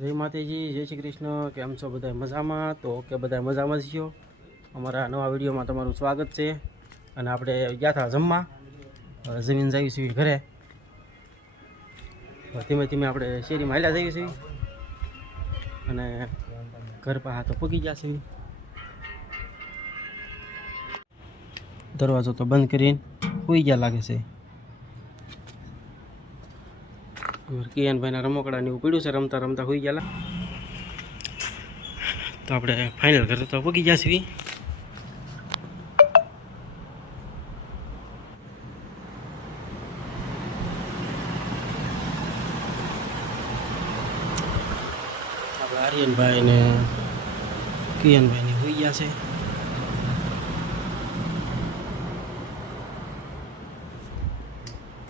જય માતાજી, જય શ્રી કૃષ્ણ. કેમ છો બધા? મજામાં? તો ઓકે, બધા મજામાં જ છો. અમારા નવા વિડીયોમાં તમારું સ્વાગત છે. અને આપણે ગયા હતા જમવા, જમીન જઈએ છીએ ઘરે. ધીમે ધીમે આપણે શેરીમાં હાલ્યા જઈએ છીએ અને ઘર પાસે તો પૂગી ગયા છીએ. દરવાજો તો બંધ કરીને સૂઈ ગયા લાગે છે. કિયાનભાઈના રમકડાને એવું પડ્યું છે, રમતા રમતા હોઈ ગયા. તો આપણે ફાઇનલ ઘરે તો પગી ગયા છીએ. આપણે આર્યનભાઈ ને કિયાનભાઈ ને હોઈ ગયા છે.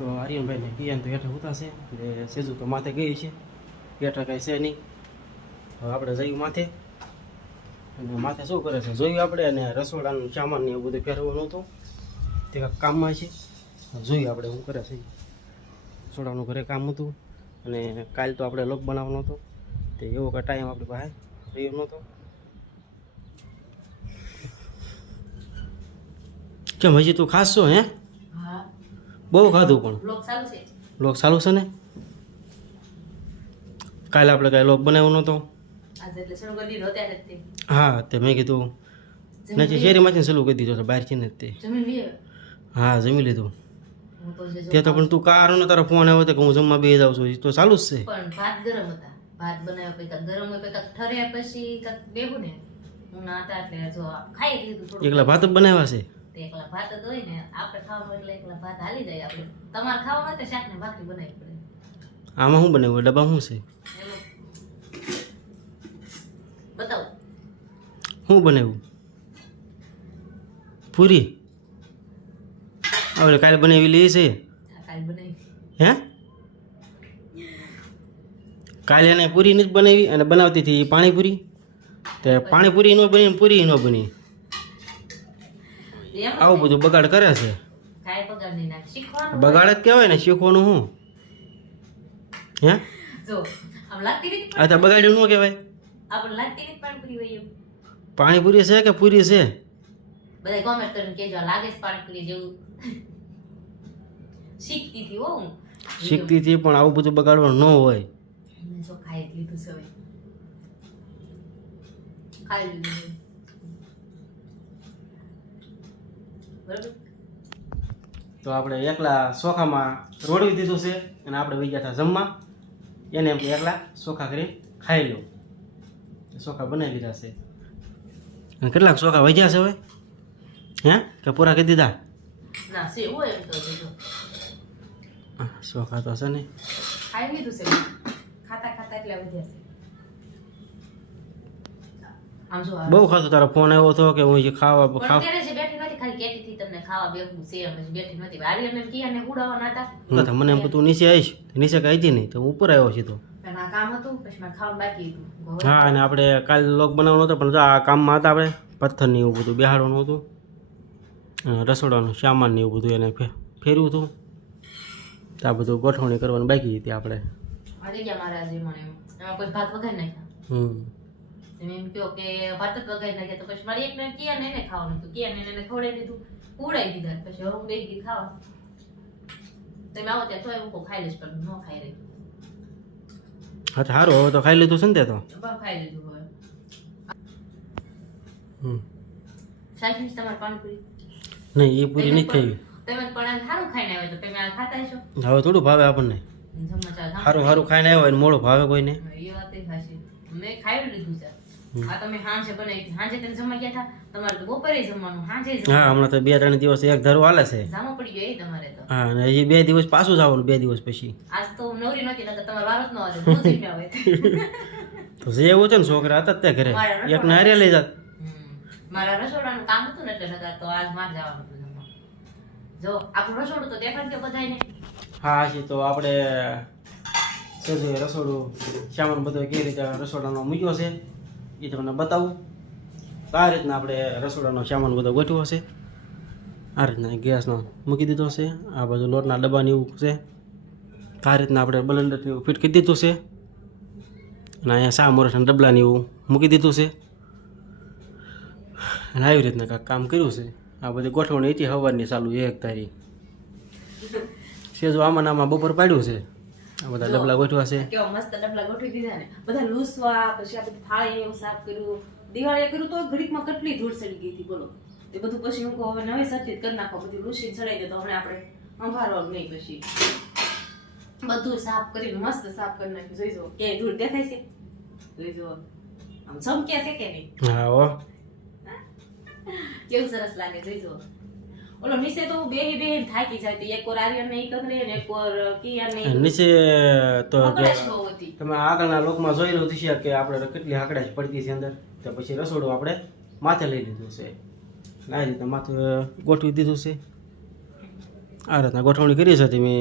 તો આર્યનભાઈ ને કિયાન તો હેઠળ ઉતારશે, એટલે સેજુ તો માથે ગઈ છે, હેઠળ કાંઈ છે નહીં. હવે આપણે જઈએ માથે, અને માથે શું કરે છે જોયું આપણે. અને રસોડાનું સામાન ને એવું બધું પહેરવાનું હતું, તે કાંઈક કામમાં છે. જોઈએ આપણે શું કરે છે. રસોડાનું ઘરે કામ હતું, અને કાલ તો આપણે લોક બનાવવાનો હતો, તે એવો કાંઈ ટાઈમ આપણી પાસે રહ્યો નહોતો. કેમ હજી તું ખાસ છો? હે, બહુ ખાધું પણ લોક સારું છે ને. કાલે આપણે કાંઈ લોક બનાવ્યો નહોતો. હા, તે મેં કીધું નથી, શેરીમાંથી સલું કરી દીધો બહારથી ને તે. હા, જમી લીધું. તે તો પણ તું કાર ને તારો ફોન આવ્યો હતો કે હું જમવા બે જાઉં છું, તો ચાલુ જ છે. પણ ભાત ગરમ હતા, ભાત બનાવ્યા પછી ગરમ હોય પછી ઠર્યા પછી બેહું ને હું નાતા એટલે જો ખાઈ લીધું થોડું. એકલા ભાત જ બનાવ્યા છે. એકલા ભાત જ હોય ને, આપણે ખાવાનું એટલે એકલા ભાત હાલી જાય. આપણે તમારે ખાવાનું હોય તો શાક ને ભાખરી બનાવી પડે. આમાં શું બનાવ્યું? ડબ્બા શું છે? બતાવો શું બનાવ્યું? પૂરી હવે કાલે બનાવી લઈએ છે. કાલે બનાવી. હે, કાલે એને પૂરી નથી બનાવી, અને બનાવતી હતી પાણીપુરી. તે પાણીપુરી ન બની, પૂરી ન બની. આવું બધું બગાડ કરે છે. કાઈ બગાડ નહીં નાખ, શીખવાનું બગાડ જ કહેવાય ને, શીખવાનું શું? હે, જો આમ લાગતી રીત આ તો બગાડ્યું ન કહેવાય. આપણે લાગતી રીત પાણીપુરી હોય એમ. પાણીપુરી છે કે પૂરી છે? બધા કોમેન્ટ કરીને કહેજો લાગે છે પાણીપુરી જેવું. શીખતી હતી હો હું. શીખતી હતી, પણ આવું બધું બગાડવાનું ન હોય. જો ખાઈ લીધું છે હવે. ખાઈ લીધું બરાબર. તો આપણે એકલા ચોખામાં રોડવી દીધું છે, અને આપણે વહી ગયા હતા જમવા. એને એમ કે એકલા ચોખા કરી ખાઈ લો. ચોખા બનાવી લીધા છે. અને કેટલાક ચોખા વધ્યા છે હવે? હે, કે પૂરા કરી દીધા? ના સે હોય એમ તો જો ચોખા તો છે ને. ખાઈ લીધું છે, ખાતા ખાતા એટલે વધ્યા છે. આમ જો બહુ ખાધું. તારો ફોન આવ્યો હતો કે હું ખાવા પણ ત્યારે જે બેઠી નથી, ખાલી કહેતી હતી તમને ખાવા બેઠું છે, એમ જ બેઠી નથી. આર્યને કિયાને ઉડાવવાના હતા. મને એમ કે તું નીચે આવીશ, નીચે કાંઈ હતી નહીં, તો હું ઉપર આવ્યો સીધો. આ કામ હતું, પછી મારે ખાવાનું બાકી હતું. હા, અને આપણે કાલે લોક બનાવવાનો હતો, પણ આ કામમાં હતા આપણે. પથ્થરની એવું બધું બેહાડવાનું હતું, રસોડાનું સામાન ને એવું બધું એને ફેરવ્યું હતું. આ બધું ગોઠવણી કરવાની બાકી હતી આપણે. આજે ગયા મારા જે મને એમાં કોઈ ભાત વગાડી નાખ્યા. તમે એમ કહો કે ભાત જ વગાડી નાખ્યા, તો પછી મારી એકને કિયાને એને ખાવાનું હતું. કિયાને એને ખવડાવી દીધું, ઉડાવી દીધા. પછી હવે હું બે દી ખાવા. તમે આવો ત્યાં તોય હું ખાઈ લઈશ, પણ ન ખાઈ રહી. હા, તો સારું, હવે તો ખાઈ લીધું છે ને તે તો. ખાઈ લીધું હવે. સાચી તમારે પાણીપુરી નહીં, એ પૂરી નથી ખાવી. તમે પણ સારું ખાઈને આવ્યા, તો તમે આ ખાતા હશો. હવે થોડું ભાવે આપણને. સારું સારું ખાઈને આવ્યો હોય ને મોડું ભાવે કોઈને. એ વાત સાચી. મેં ખાઈ લીધું છે. આ તમે સાંજે બનાવી હતી. સાંજે તમે જમવા ગયા હતા, તમારે તો બપોરે જમવાનું, સાંજે હા, હમણાં તો 2-3 દિવસ એક ધારું હાલે છે. જામો પડી ગયો એ તમારે તો. હા, અને હજી 2 દિવસ પાછું જવાનું, 2 દિવસ પછી. આજ તો નવરી નહોતી, નકર તમારે વાર જ ન આવે. હું જમ્યા હોય તો જે એવું છે ને, છોકરા હતા ત્યાં ઘરે એક ને હારે લઈ જાત. મારા રસોડાનું કામ હતું ને, એટલે નકર તો આજ મારે જવાનું હતું જમવા. જો આપણું રસોડું તો દેખાડ કે બધાયને. હા, હજી તો આપણે રસોડું સામાન બધો કેવી રીતે રસોડાનો મૂક્યો છે એ તમને બતાવું. આ રીતના આપણે રસોડાનો સામાન બધો ગોઠવ્યો છે. આ રીતના ગેસનો મૂકી દીધો છે. આ બાજુ લોટના ડબ્બાની એવું છે. આ રીતના આપણે બ્લેન્ડરથી ફિટ કરી દીધું છે. અને અહીંયા સા મોરસના ડબલાને એવું મૂકી દીધું છે અને આવી રીતના કાંઈક કામ કર્યું છે. આ બધી ગોઠવણી હતી સવારની ચાલુ 1 તારીખ. સેજો આમાં નામાં બપોર પાડ્યું છે. આ બધા ડબલા ગોઠવા છે. કેવા મસ્ત ડબલા ગોઠવી દીધા ને બધા લૂસવા, પછી આ બધી થાળી એવું સાફ કર્યું, દિવાળીએ કર્યું તો ઘડીકમાં કેટલી ધૂળ ચડી ગઈ હતી બોલો. એ બધું પછી હું કહું હવે નવી સર્જિત કરી નાખો, બધી લૂસી ચડાઈ દે તો હમણાં આપણે સંભાળવાનું નહીં. પછી બધું સાફ કરીને મસ્ત સાફ કરી નાખ્યું. જોઈ જો ક્યાંય ધૂળ દેખાય છે? જોઈ જો આમ ચમક્યા છે કે નહીં? હા હો, કેવું સરસ લાગે. જોઈ જો ઓલો નીચે તો બેહી થાકી જાય, એક ઓર આર્યન ને ઈ કરે ને એક ઓર કિયાન ને નીચે તો હકડાશ બહુ હતી. તમે આગળના લોકમાં જોયેલું હશે કે આપણે કેટલી હકડાશ પડતી છે અંદર. તો પછી રસોડું આપણે માથે લઈ લીધું છે. આ રીતના માથું ગોઠવી દીધું છે. આ રીતના ગોઠવણી કરી છે. તમે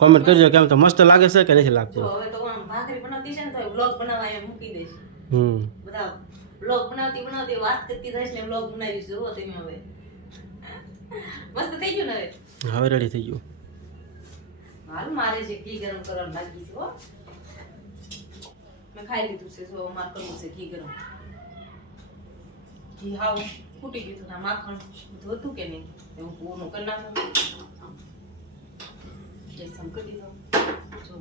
કોમેન્ટ કરજો કે આમ તો મસ્ત લાગે છે કે નથી લાગતું. જો હવે તો આમ ભાખરી બનાવતી છે ને તો બ્લોગ બનાવવા એમ મૂકી દઈશ. બધા બ્લોગ બનાવતી વાત કરતી થઈશ ને બ્લોગ બનાવીશ. જુઓ તમે હવે મસ્ત થઈ ગયું ને હવે રેડી થઈ ગયું. હાલ મારે જે ઘી ગરમ કરવાનું બાકી છે હો. મેં ખાઈ લીધું છે. જો મારે કરવું છે ઘી ગરમ. ઘી હાવ ફૂટી ગયું હતું. માખણ બધું હતું કે નહીં હું પૂરું કરી નાખું. જયસમ કરી દીધો. જો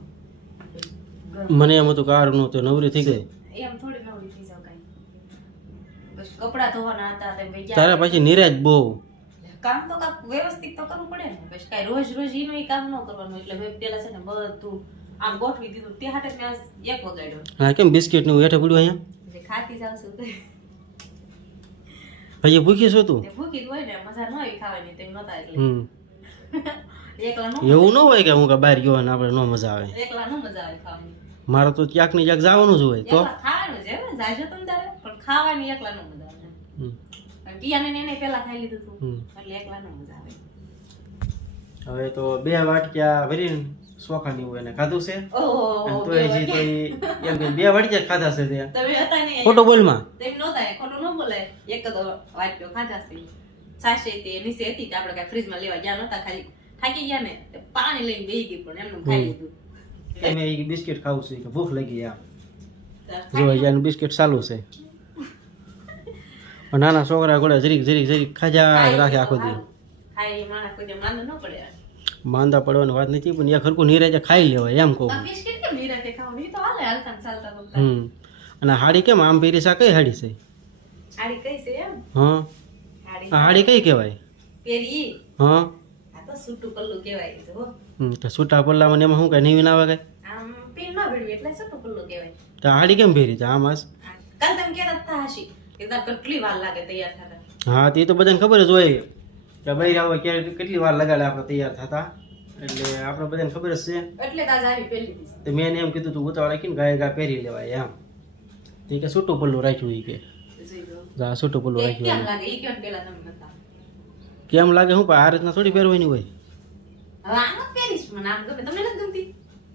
મને એમ હતું કે આ નું તો નવરી થઈ ગઈ. એમ થોડી નવરી થઈ જાવ કાંઈ. બસ કપડાં ધોવાના હતા તેમ ભાઈ તારા પછી નિરાજ બહુ કામ તો કાંક વ્યવસ્થિત તો કરવું પડે ને. પછી કાંઈ રોજ એનું ઈ કામ ન કરવાનું. એટલે મેં પેલા છે ને બધું આમ ગોઠવી દીધું. તે હાટે મેં એક વગાડ્યો. હા કેમ બિસ્કિટ નું હેઠે પડ્યું અહીંયા? એટલે ખાતી જાવ છું તો અહીંયા ભૂખી છો તું? તે ભૂખી જ હોય ને, મજા ન આવી ખાવાની. તેમ નતા એટલે એકલા નો એવું ન હોય કે હું કે બહાર ગયો ને આપણે નો મજા આવે. એકલા નો મજા આવે ખાવાની. મારે તો ક્યાંક ને ક્યાંક જવાનું જ હોય તો એકલા ખાવાનું છે ને જાજો તમ તારે, પણ ખાવાની એકલા નો મજા આવે. પિયાને ને એને પેલા ખાઈ લીધું હતું એટલે એકલા નો મજા આવે. હવે તો 2 વાટક્યા ભરીને સોખાની હોય એને ખાધું છે. ઓહો તો એ જી તો એમ કે 2 વાટક્યા ખાધા છે ત્યાં. તમે હતા ને ખોટો બોલમાં તેમ નહોતા, ખોટું ન બોલે. એક જ વાટક્યો ખાધા છે. સાસે તે નીચે હતી તે આપણે કઈ ફ્રીજમાં લેવા ગયા નહોતા, ખાલી થાકી ગયા ને તે પાણી લઈને બેહી ગઈ પણ એમનું ખાઈ લીધું. એમે એ બિસ્કિટ ખાવું છે કે ભૂખ લાગી આ જો એનું બિસ્કિટ ચાલુ છે. નાના છોકરા ગોળે જરીક ખાજા રાખે આખો દી. ખાઈ માણસ કોઈ માંદો ન પડે. માંદા પડવાની વાત નથી પણ એક હરકું નિરાજે ખાઈ લેવાય એમ કહું. બિસ્કિટ કેમ નિરાતે ખાવાનું? ઈ તો હાલે હાલતા ને ચાલતા બોલતા. અને હાડી કેમ આમ પહેરી છે? કઈ હાડી છે? હાડી કઈ છે એમ? હા હાડી આ હાડી કઈ કહેવાય? પેરી. હા આ તો સૂટું પલ્લું કહેવાય છે હો. તો છૂટા પલ્લામાં એમાં શું કઈ નવીન આવે કઈ? આમ પીન ન ભેળવી એટલે સૂટું પલ્લું કહેવાય. તો આ હાડી કેમ પહેરી છે આમ? કાલ તમે કહેતા હતા હશી કે તાર કેટલી વાર લાગે તૈયાર થતા. હા તે તો બધાને ખબર જ હોય કે બૈરા હોય ક્યારે કેટલી વાર લગાડે આપણે તૈયાર થતા. એટલે આપણે બધાને ખબર જ છે. એટલે તાજ આવી પહેરી દીધી. તો મેં એને એમ કીધું તું ઉતાવળ રાખીને ગાય પહેરી લેવાય એમ. તો કે છૂટું પલ્લું રાખ્યું એ કે જા છૂટું પલ્લું કેમ રાખ્યું. લાગે ઈ કેમ પેલા તમે નતા? કેમ લાગે હું આ રીતના થોડી પહેરવાની હોય? હવે આમ જ પહેરીશ. મને આમ ગમે. તમને નથી ગમતી?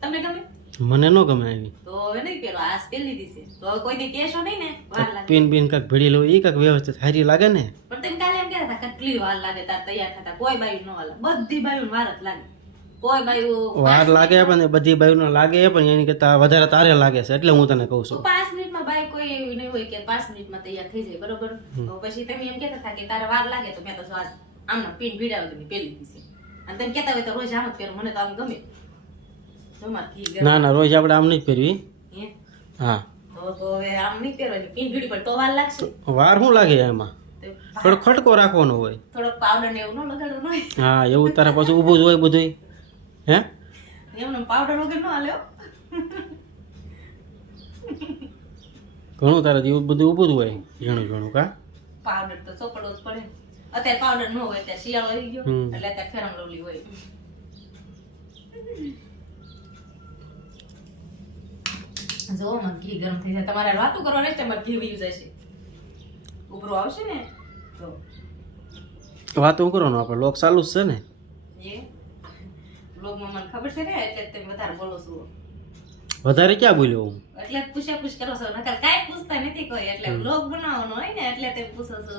તમને ગમે મને ન ગમે આવી. તો હવે નહીં પહેરો. આ પહેરી દીધી છે તો હવે કોઈ દી કહેશો નહીં ને વાર લાગે. પીન કાંક ભેડી લો એ કાંક વ્યવસ્થિત હારી લાગે ને. પણ તેમ કાલે એમ કહેતા હતા કેટલી વાર લાગે તાર તૈયાર થતા. કોઈ બાયું ન હાલે. બધી બાયું વાર જ લાગે. કોઈ બાયું વાર લાગે પણ બધી બાયુનો લાગે પણ એની કરતા વધારે તારે લાગે છે એટલે હું તને કહું છું. 5 મિનિટમાં બાઈ કોઈ એવી નહીં હોય કે 5 મિનિટમાં તૈયાર થઈ જાય બરોબર. તો પછી તમે એમ કહેતા હતા કે તારે વાર લાગે તો મેં તો આજ આમના પીન ભીડાવી તમે પહેરી દીધી છે. અને તમે કહેતા હોય તો રોજ આમ જ પહેરો. મને તો આમ ગમે. તમાર ઘી ગરમ. ના રોજ આપણે આમ નહીં પહેરવી. હે હા તો હવે આમ નહીં પહેરવાની. પીન ભીડી પણ તો વાર લાગશે. વાર શું લાગે એમાં? થોડો ખટકો રાખવાનો હોય. થોડો પાવડર ને એવું ન લગાડવાનું હોય. હા એવું તારા પાછું ઊભું જ હોય બધું. હે એમને પાવડર વગર ન હાલ્યો. ઘણું તારા જેવું બધું ઊભું જ હોય ઘણું કા. પાવડર તો ચોપડવો જ પડે. અત્યારે પાવડર ન હોય ત્યારે શિયાળો આવી ગયો એટલે અત્યારે ફેરમ લવલી હોય. જો મને ઘી ગરમ થઈ જાય. તમારે વાતું કરવાની છે મારે ઘી વયું જશે. ઉપરો આવશે ને તો વાતો કરવાનો આપણે લોક ચાલુ જ છે ને. એ બ્લોગમાં મને ખબર છે ને એટલે તમે વધારે બોલો છો. વધારે ક્યાં બોલ્યો હું? એટલે પૂછ કરો છો. નકર કાંઈ પૂછતા નથી કોઈ. એટલે બ્લોગ બનાવવાનો હોય ને એટલે તે પૂછો છો.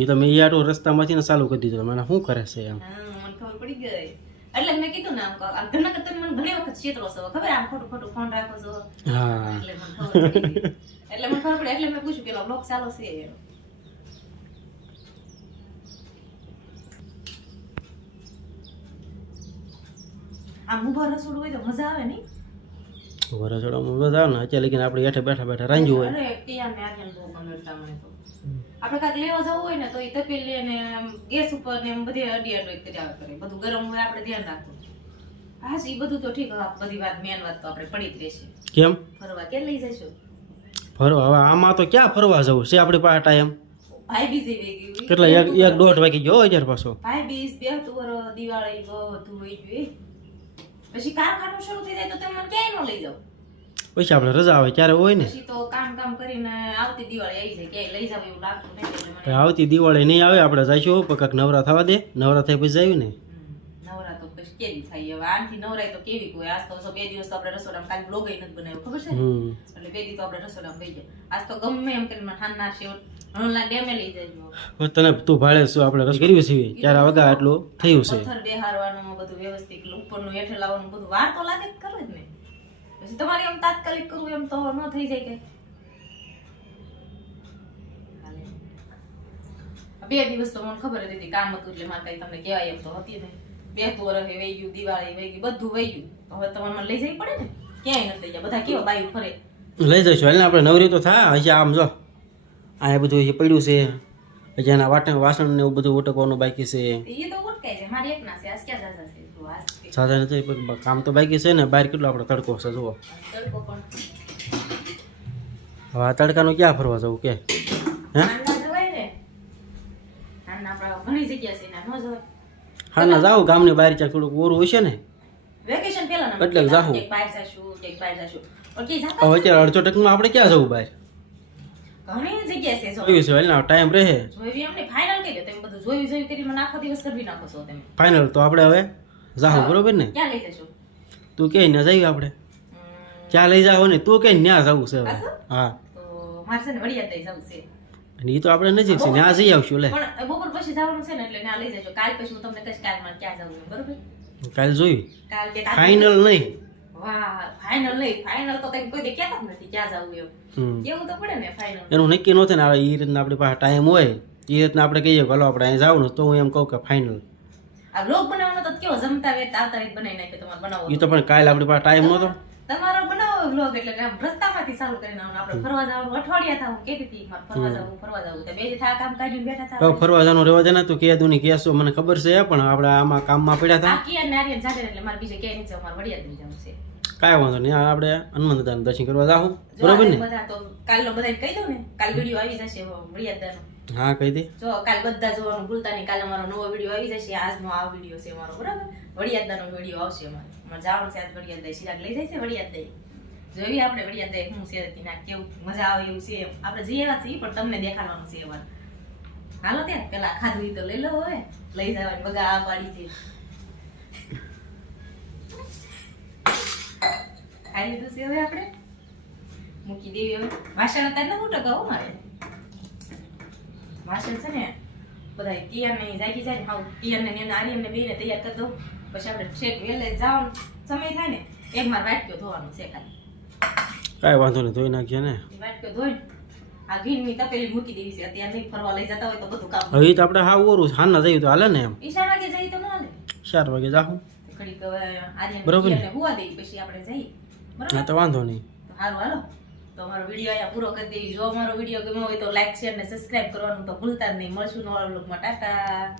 એ તો મેં આટો રસ્તામાંથી ને ચાલુ કરી દીધું. મને શું કરે છે એમ? હા મને ખબર પડી ગઈ. એટલે મેં કીધું ને આમ ઘણા કરતા મને ઘણી વખત છેતરો છો ખબર આમ ખોટું ખોટું ફોન રાખો છો હા એટલે મને ખબર પડી. એટલે મને ખબર પડી એટલે મેં પૂછ્યું પેલો બ્લોગ ચાલો છે એનો. આમ ઊભા રસોડું હોય તો મજા આવે નહીં? વરસોડામાં બધા આવે ને અત્યારે લગીને આપણે હેઠે બેઠા બેઠા રાંધ્યું હોય. અરે કિયા ને આર્યન બહુ ગમેડતા મને તો. આપણે કાંઈક લેવા જવું હોય ને તો એ તપેલી ને ગેસ ઉપર ને એમ બધી અડી અડી કર્યા કરે. બધું ગરમ હોય આપણે ધ્યાન રાખવું. હા એ બધું તો ઠીક, હવે બધી વાત મેન વાત તો આપણે પડી જ રહેશે. કેમ ફરવા કે લઈ જઈશું? ફરવા? હવે આમાં તો ક્યાં ફરવા જવું છે આપણી પાસે ટાઈમ? ભાઈ બીજ એવી ગઈ કેટલા એક 1:30 વાગી ગયો અત્યારે પાછો. ભાઈ બીજ બેહતુર દિવાળી બધું હોય ગયું. પછી કારખાનું શરૂ થઈ જાય તો તમે મને ક્યાંય ન લઈ જાવ. પછી આપણે રજા આવે ત્યારે હોય ને. પછી તો કામ કરીને આવતી દિવાળી આવી જાય ક્યાંય લઈ જાવ એવું લાગતું નથી એટલે મને. આવતી દિવાળી નહીં આવે આપણે જઈશું પણ કાંઈક નવરા થવા દે. નવરા થઈ પછી જઈએ ને. નવરા તો પછી કેવી થાય હવે આનથી નવરાય તો કેવી કોઈ. આજ તો 2 દિવસ તો આપણે રસોડામાં કાલ બ્લોગ નથી બનાવ્યો ખબર છે ને? એટલે 2 દિવસ તો આપણે રસોડામાં થઈ ગયા. આજ તો ગમે એમ કરીને હાનના શેવટ હણલા ડેમે લઈ જજો. તને તું ભાડે શું આપણે રસ કર્યું છે ત્યારે વગા એટલું થયું છે. પથ્થર બેહારવાનું બધું વ્યવસ્થિત ઉપરનું હેઠે લાવવાનું બધું વાર તો લાગે જ કરે જ ને. પછી તમારે એમ તાત્કાલિક કરવું એમ તો ન થઈ જાય કે. 2 દિવસ તો મને ખબર જ હતી કામ હતું એટલે મારે કઈ તમને કહેવાય એમ તો હતી નહીં. 2 વર્ષ વહી ગયું, દિવાળી વહી ગઈ, બધું વહી ગયું. હવે તમારે મને લઈ જવી પડે ને. ક્યાંય નથી લઈ ગયા. બધા કેવા બાયું ફરે. લઈ જઈશું એટલે આપણે નવરી તો થાય. હજી આમ જો આ બધું હજી પડ્યું છે. હજી એના વાસણ ને એવું બધું ઉટકવાનું બાકી છે. એ તો ઉટકાય છે મારી એક ના છે. આજ ક્યાં જાજા છે તો આજ સાધન નથી પણ કામ તો બાકી છે ને. બહાર કેટલો આપણે તડકો છે જુઓ. તડકો પણ હવે આ તડકાનું ક્યાં ફરવા જવું કે? હે હાંડા જવાય ને. હાંડા આપણા ઘણી જગ્યા છે ના ન જવાય. હા ના જાવ ગામની બહાર ક્યાંક થોડુંક ઓરું હશે ને વેકેશન પહેલા ના એટલે જાહું. એક બહાર જાશું એક બહાર જાશું. ઓકે હવે જાતા અત્યારે અડધો ટકમાં આપણે ક્યાં જવું બહાર? ઘણી જગ્યા છે જો જોયું છે એટલે ટાઈમ રહે. જોઈવી એમને ફાઇનલ કહી દો તમે બધું જોઈ કરી મને આખો દિવસ કરી નાખો છો તમે. ફાઇનલ તો આપણે હવે જાહું બરોબર ને? ક્યાં લઈ જશો? તું કે ને જઈએ આપણે ક્યાં લઈ જાવ ને તું કે ન્યા જવું છે હવે. પાછું? હા તો મારે છે ને વડિયાદ લઈ જવું છે. અને એ તો આપણે નજીક છે ત્યાં જઈ આવશું. લે પણ બપોર પછી જવાનું છે ને એટલે ત્યાં લઈ જજો. કાલ પછી હું તમને કહીશ કાલ મારે ક્યાં જવું છે, બરોબર? કાલે જોયું. કાલ કે ફાઇનલ નહીં. વાહ ફાઇનલ નહીં. ફાઇનલ તો તમે કોઈ દી કહેતા જ નથી ક્યાં જવું એમ. હમ. કેવું તો પડે ને ફાઇનલ. એનું નક્કી ન થાય ને. હવે એ રીતના આપણી પાસે ટાઈમ હોય એ રીતના આપણે કહીએ કે હાલો આપણે અહીં જાવ ને તો હું એમ કહું કે ફાઇનલ. આ વ્લોગ બનાવવાનો તો કેવો જમતા વેત આવતા વેત બનાવી નાખે તમારે બનાવો એ તો પણ કાલે આપણી પાસે ટાઈમ નહોતો. તમારો બનાવો વ્લોગ એટલે કે આમ રસ્તામાંથી ચાલુ કરીને આવવાનું. આપણે ફરવા જવાનું અઠવાડિયા થાય હું કહેતી હતી મારે ફરવા જવું તો 2 દી થા કામ કાઢીને બેઠા હવે હતા. ફરવા જવાનું રહેવા દે ને તું કે દુની કેસો મને ખબર છે પણ આપણે આમાં કામમાં પડ્યા હતા. આ કિયા નારિયેલ જાગે એટલે મારે બીજે ક્યાંય નહીં જવું. મારે વડિયાદ લઈ જવું છે. કાંઈ વાંધો નહીં. આપણે હનુમાન દાદાના દર્શન કરવા જાહું જો બરોબર આજે ને? બધા તો કાલનો બધાને કહી દઉં ને કાલ વિડીયો આવી જશે વડિયાદનો. હા કહી દે. જો કાલ બધા જોવાનું ભૂલતા નહીં. કાલે અમારો નવો વિડીયો આવી જશે. આજનો આ વિડીયો છે અમારો બરાબર. વડિયાદનો વિડીયો આવશે અમારે. અમારે જવાનું છે આજ વડિયાદ દઈ. સિરાગ લઈ જાય છે વડિયાદ દઈ. જોઈ આપણે વડિયાદ દઈ હું છે ના કેવું મજા આવે એવું છે. આપણે જઈ એવા છીએ પણ તમને દેખાડવાનું છે અમારે. હાલો ત્યાં પેલા ખાધું ઈ તો લઈ લો હવે. લઈ જવાની બગા આ પાડી છે. ખાઈ લીધું છે હવે આપણે. મૂકી દેવી હવે. વાસણ અત્યારે ન ઉટકાવો મારે. વાસણ છે ને બધા કિયાને જાગી જાય ને હાવ કિયાને ને આર્યનને બેને તૈયાર કરી દઉં. પછી આપણે છેક વેલે જવાનું સમય થાય ને એક માર વાટક્યો ધોવાનું છે ખાલી. કાંઈ વાંધો નહીં ધોઈ નાખીએ ને. એ વાટક્યો ધોઈને આ ઘીની તપેલી મૂકી દેવી છે. અત્યારે નહીં ફરવા લઈ જતા હોય તો બધું કામ. હવે એ તો આપણે હા ઓરું હાલના જઈએ તો હાલે ને એમ. ઈશા વાગે જઈએ તો ન હાલે. 4 વાગે જાહું. ઘડીક આર્યન બરોબર ને? કિયાને હુવા દઈ પછી આપણે જઈએ. બરોબર હા તો વાંધો નહીં. તો સારું હાલો. તો અમારો વિડીયો અહીંયા પૂરો કરી દેવી. જો અમારો વિડીયો ગમ્યો હોય તો લાઈક શેર ને સબસ્ક્રાઇબ કરવાનું તો ભૂલતા જ નહીં. મળશું નવા વ્લોગમાં. ટાટા.